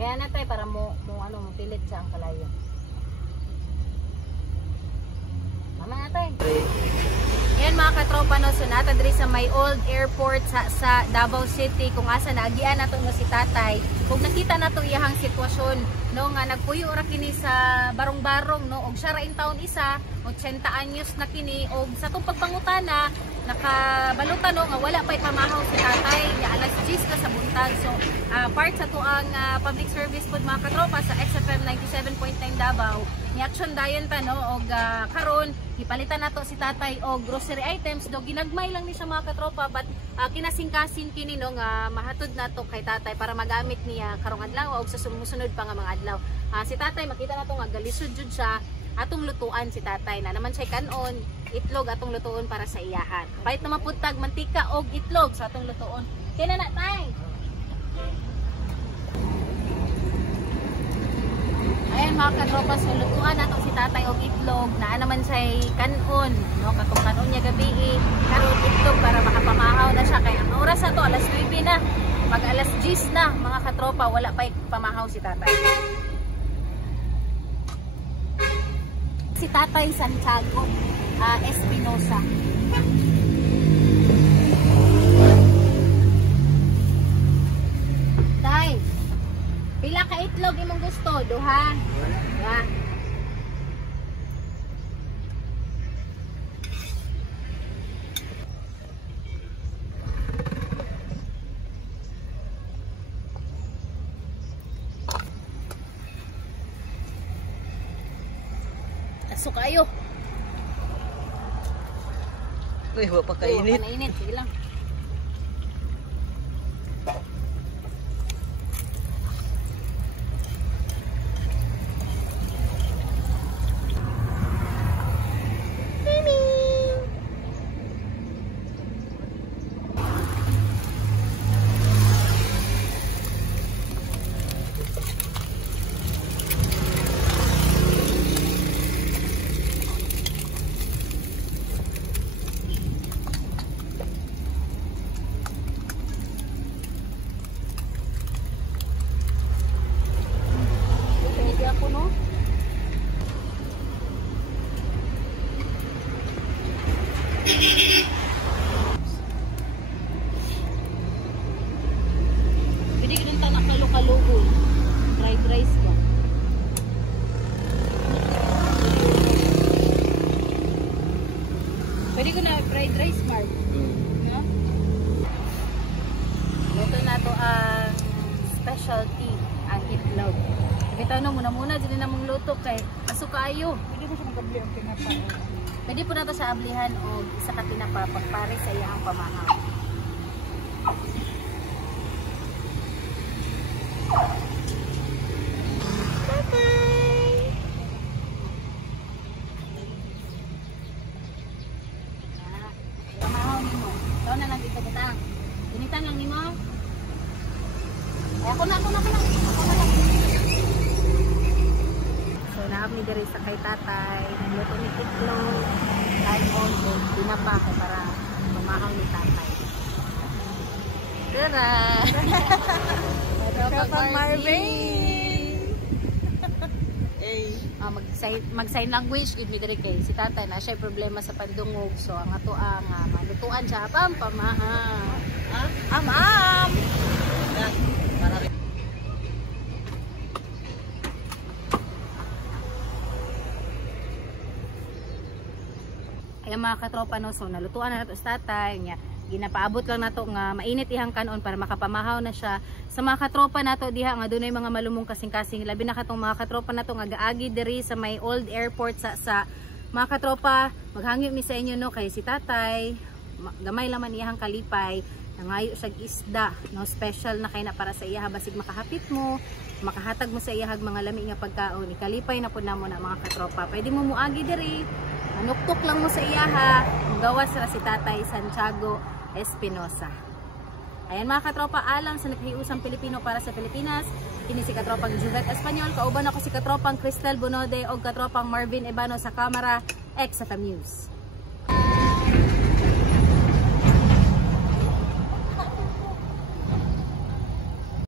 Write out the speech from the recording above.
Kaya natay para mo ano, pilit siya ang kalayo. Mama natay. Yan mga katropa no, so nata diri sa may old airport sa Davao City kung asa naagian nato no si tatay. Kung nakita nato iyahang sitwasyon no nga nagpuyo ra kini sa barong-barong no og siya ra in taon isa 80 anyos na kini og sa tong pagpangutana nakabalutan no nga wala pay pamahaw si tatay nga alas 10 na sa buntag. So part sa tuang public service pod mga katropa sa XFM 97.9 Davao ni action dayon ta no og karon ipalitan nato si tatay og grocery items do ginagmay lang ni siya mga katropa but kinasingkasin kini no nga mahatod nato kay tatay para magamit niya karong adlaw og sa sumusunod pa nga mga adlaw. Si tatay makita nato nga galisod jud siya atong lutuan si tatay na naman siya kanon itlog atong lutuon para sa iyahan. Bait na maputag mantika og itlog sa atong lutuon. Kaya na tay. Ayan mga katropa, so lutuan nato si tatay og itlog na naman siya kanon no katong kanon niya gabi karon itlog para makapamahaw na siya kay ang oras na to alas 9 na pag alas 10 na mga katropa wala pa pamahaw si tatay. Si tatay Santiago Espinosa. Tay, pila ka itlog imong gusto? Duha? Ya. Asok kayo. Uy, wala pa kainit. Oo, panainit. Sige lang. Pwede ka nang tanak na lokalugo. Fried rice ba? Pwede ko na fried rice, Mark. No? Ito na to ang specialty, ang itlog. Kita no, muna-muna dyan na mong luto kay aso kaayo. Pwede mo siya magabli ang tinapa. Pwede po na to sa ablihan o isa ka tinapa pagpare sa iyang pamahaw. Pamahaw nimo. Ikaw na lang dito butang. Initan lang nimo. Ay, ako na lang. So, naabli diri sa kay tatay. Nagluto ni itlog. Ay, also, tinapa ko para pamahaw ni tatay. Tara! Kapag Marvin! Mag-sign language, good me diri kay si tatay na siya problema sa pandungog. So, ang ato ang malutuan siya. Pamahaw! Am! Ayan mga katropa no, so nalutuan na nato sa tatay niya. Ginapaabot lang nato nga mainit ihang kanon para makapamahaw na siya. Sa mga katropa nato diha nga dunay mga malumong kasing-kasing labi na katong mga katropa nato nga gaagi diri sa may old airport sa mga katropa maghangyo mi sa inyo no kay si tatay gamay laman iyang kalipay nangayo sa isda no special na kay na para sa iya basig makahapit mo makahatag mo sa iyahag mga lami nga pagkaon ikalipay na pud namo na mga katropa pwede mo muagi diri manuktok lang mo sa iyaha gawas ra si tatay Santiago Espinosa. Ayan mga katropa, alang sa naghiusang Pilipino para sa Pilipinas, kini si katropang Juvet Espanyol, kauban ako si katropang Cristel Bonode o katropang Marvin Ebano sa kamera, XFM News.